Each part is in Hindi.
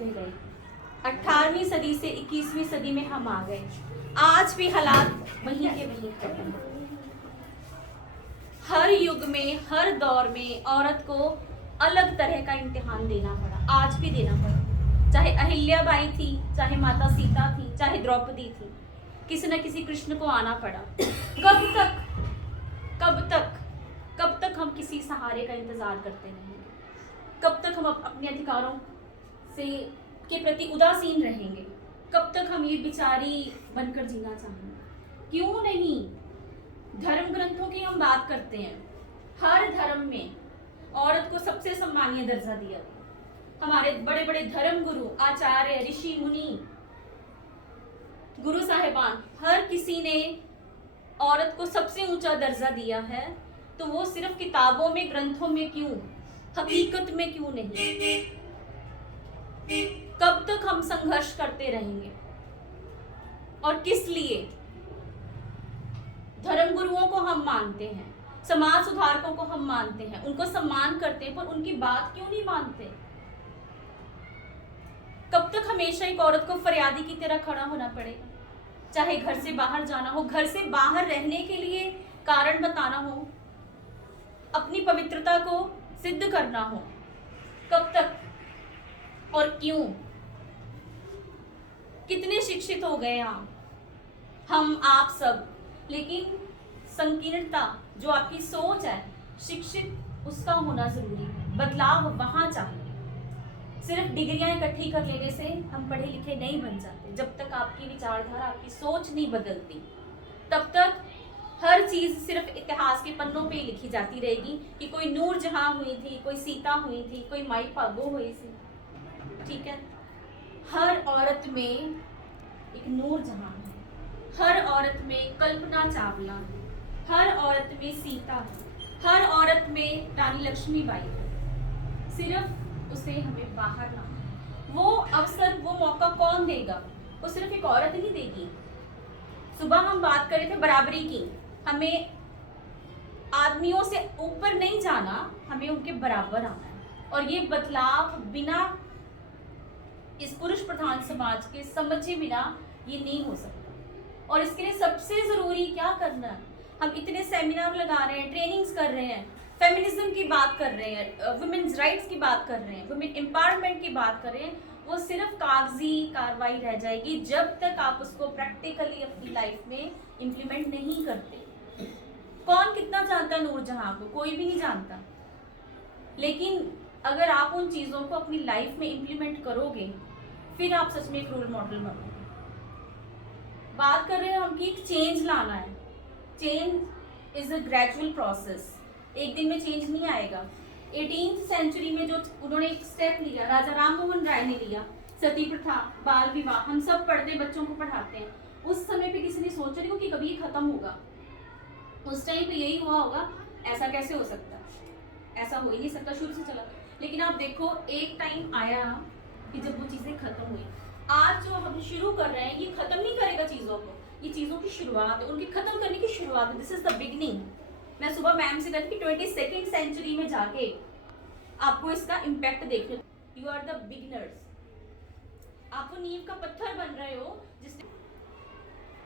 बढ़ते गए। 18वीं सदी से 21वीं सदी में हम आ गए। आज भी हालात वहीं के वहीं खत्म हैं। हर युग में, हर दौर में औरत को अलग तरह का इम्तिहान देना पड़ा, आज भी देना पड़ा। चाहे अहिल्याबाई थी, चाहे माता सीता थी, चाहे द्रौपदी थी, किसी न किसी कृष्ण को आना पड़ा। कब तक हम किसी सहारे का इंतजार करते रहेंगे? कब तक हम अपने अधिकारों से के प्रति उदासीन रहेंगे? कब तक हम ये बिचारी बनकर जीना चाहेंगे? क्यों नहीं? धर्म ग्रंथों की हम बात करते हैं, हर धर्म में औरत को सबसे सम्मानीय दर्जा दिया गया। हमारे बड़े बड़े धर्म गुरु, आचार्य, ऋषि मुनि, गुरु साहिबान, हर किसी ने औरत को सबसे ऊंचा दर्जा दिया है। तो वो सिर्फ किताबों में, ग्रंथों में क्यों, हकीकत में क्यों नहीं? कब तक हम संघर्ष करते रहेंगे और किस लिए? धर्म गुरुओं को हम मानते हैं, समाज सुधारकों को हम मानते हैं, उनको सम्मान करते हैं, पर उनकी बात क्यों नहीं मानते? कब तक हमेशा एक औरत को फरियादी की तरह खड़ा होना पड़ेगा? चाहे घर से बाहर जाना हो, घर से बाहर रहने के लिए कारण बताना हो, अपनी पवित्रता को सिद्ध करना हो, कब तक और क्यों? कितने शिक्षित हो गए हम आप सब, लेकिन संकीर्णता, जो आपकी सोच है, शिक्षित उसका होना जरूरी है। बदलाव वहां चाहिए। सिर्फ डिग्रियां इकट्ठी कर लेने से हम पढ़े लिखे नहीं बन जाते। जब तक आपकी विचारधारा, आपकी सोच नहीं बदलती, तब तक हर चीज सिर्फ इतिहास के पन्नों पे लिखी जाती रहेगी कि कोई नूर जहां हुई थी, कोई सीता हुई थी, कोई माई भागो हुई थी। ठीक है, हर औरत में एक नूर जहां है, हर औरत में कल्पना चावला है, हर औरत में सीता है, हर औरत में रानी लक्ष्मीबाई है। सिर्फ उसे हमें बाहर लाना। वो अवसर, वो मौका कौन देगा? वो सिर्फ एक औरत नहीं देगी। सुबह हम बात कर रहे थे बराबरी की। हमें आदमियों से ऊपर नहीं जाना, हमें उनके बराबर आना है। और ये बदलाव बिना इस पुरुष प्रधान समाज के समझे बिना ये नहीं हो सकता। और इसके लिए सबसे जरूरी क्या करना है? हम इतने सेमिनार लगा रहे हैं, ट्रेनिंग्स कर रहे हैं, फेमिनिज्म की बात कर रहे हैं, वुमेन्स राइट्स की बात कर रहे हैं, वुमेन एम्पावरमेंट की बात कर रहे हैं। वो सिर्फ कागजी कार्रवाई रह जाएगी जब तक आप उसको प्रैक्टिकली अपनी लाइफ में इम्प्लीमेंट नहीं करते। कौन कितना जानता नूरजहां को? कोई भी नहीं जानता। लेकिन अगर आप उन चीजों को अपनी लाइफ में इम्प्लीमेंट करोगे, फिर आप सच में एक रोल मॉडल बनोगे। बात कर रहे हैं हम कि एक चेंज लाना है। Change is a gradual process. एक दिन में चेंज नहीं आएगा। 18th सेंचुरी में जो उन्होंने एक स्टेप लिया, राजा राम मोहन राय ने लिया, सती प्रथा, बाल विवाह, हम सब पढ़ते, बच्चों को पढ़ाते हैं। उस समय पे किसी ने सोचा नहीं कि कभी ये खत्म होगा। उस टाइम पे यही हुआ होगा, ऐसा कैसे हो सकता, ऐसा हो ही नहीं सकता, शुरू से चला। लेकिन आप देखो, एक टाइम आया कि जब वो चीजें खत्म हुई। आज जो हम शुरू कर रहे हैं, ये खत्म नहीं करेगा चीजों को, ये चीजों की शुरुआत है, उनकी खत्म करने की शुरुआत है। This is the beginning. मैं सुबह मैम से कहती कि 22nd सेंचुरी में जाके आपको इसका इम्पैक्ट देखना। You are the beginners. आप वो नींव का पत्थर बन रहे हो जिसने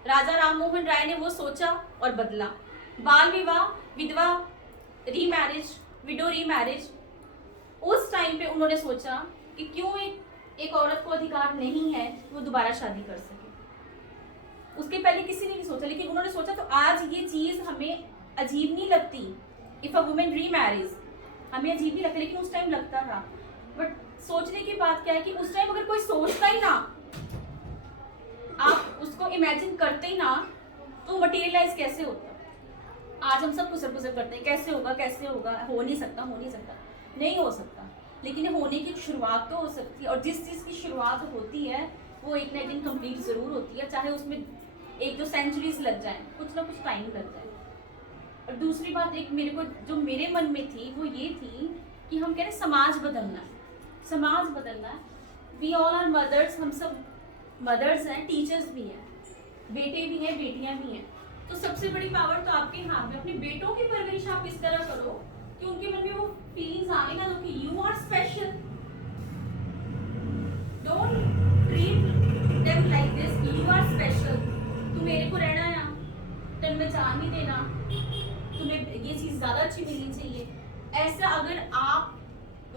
राजा राम मोहन राय ने वो सोचा और बदला। बाल विवाह, विधवा रीमैरिज, विडो रीमैरिज, उस टाइम पे उन्होंने सोचा कि क्यों एक औरत को अधिकार नहीं है वो दोबारा शादी कर सके। उसके पहले किसी ने नहीं सोचा, लेकिन उन्होंने सोचा। तो आज ये चीज हमें अजीब नहीं लगती। इफ अ वुमेन रीमैरिज, हमें अजीब नहीं लगता, लेकिन उस टाइम लगता था। बट सोचने की बात क्या है कि उस टाइम अगर कोई सोचता ही ना, आप उसको इमेजिन करते ही ना, तो मटेरियलाइज कैसे होता? आज हम सब कुसर कुसर करते हैं, कैसे होगा, कैसे होगा, हो नहीं सकता, हो नहीं सकता, नहीं हो सकता। लेकिन होने की शुरुआत तो हो सकती है। और जिस चीज़ की शुरुआत होती है वो एक ना एक दिन कंप्लीट ज़रूर होती है, चाहे उसमें 1-2 सेंचुरीज लग जाए, कुछ ना कुछ टाइम लग जाए। और दूसरी बात एक मेरे को जो मेरे मन में थी वो ये थी कि हम कह रहे समाज बदलना है, समाज बदलना है। वी ऑल आर मदर्स, हम सब मदर्स हैं, टीचर्स भी हैं, बेटे भी हैं, बेटियां भी हैं। तो सबसे बड़ी पावर तो आपके हाथ में। अपने बेटों की परवरिश आप इस तरह करो कि उनके मन में वो फीलिंग्स आने ना दो कि यू आर स्पेशल। दिल में जान ही देना, तुम्हें ये चीज़ ज़्यादा अच्छी मिलनी चाहिए, ऐसा अगर आप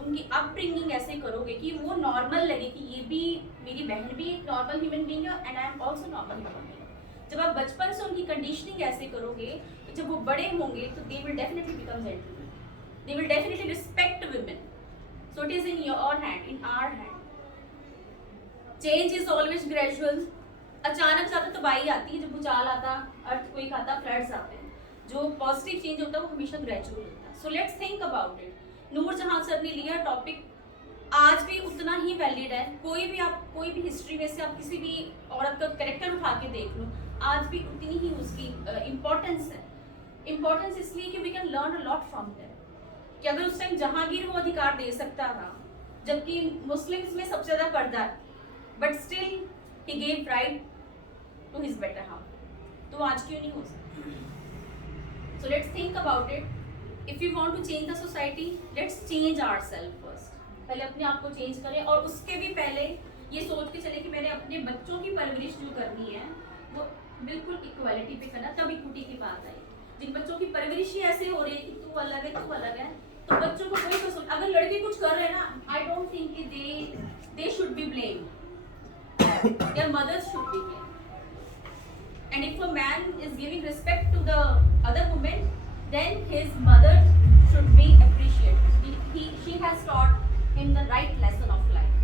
उनकी अपब्रिंगिंग ऐसे करोगे कि वो नॉर्मल लगे कि ये भी मेरी बहन भी एक नॉर्मल ह्यूमन बीइंग है and I am also normal human being, जब आप बचपन से उनकी कंडीशनिंग ऐसे करोगे तो जब वो बड़े होंगे तो they will definitely become gentleman, they will definitely respect women. So it is in your hand, in our hand. Change is always gradual. अचानक ज्यादा तबाही आती है, जब भूचाल आता, अर्थक्वेक आता, फ्लड्स आते हैं. जो पॉजिटिव चेंज होता है वो हमेशा ग्रेजुअल होता है. So let's think about it. Noor Jahan sir ने लिया टॉपिक आज भी उतना ही वैलिड है. कोई भी हिस्ट्री में से आप किसी भी औरत का कैरेक्टर उठा के देख लो, आज भी उतनी ही उसकी इम्पोर्टेंस है. इम्पोर्टेंस इसलिए कि we can learn a lot from them. कि अगर उस टाइम जहांगीर वो अधिकार दे सकता था, जबकि मुस्लिम्स में सबसे ज़्यादा पर्दा है, but still he gave right to his better half. तो आज क्यों नहीं हो सकता? So let's think about it. If you want to change the society, let's change ourselves first. पहले अपने आप को चेंज करें, और उसके भी पहले ये सोच के चले कि मैंने अपने बच्चों की परवरिश जो करनी है वो बिल्कुल इक्वालिटी पे करना. तब इक्विटी की बात आई. जिन बच्चों की परवरिश ही ऐसे हो रही है कि तू अलग है, तू अलग है, तो बच्चों को कोई तो अगर लड़के कुछ कर रहे हैं ना, आई डोंट थिंक कि they should be blamed. Their mothers should be blamed. And if a man is giving respect to the other woman, then his mother should be appreciated. She has taught him the right lesson of life.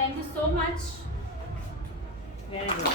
Thank you so much. Very good.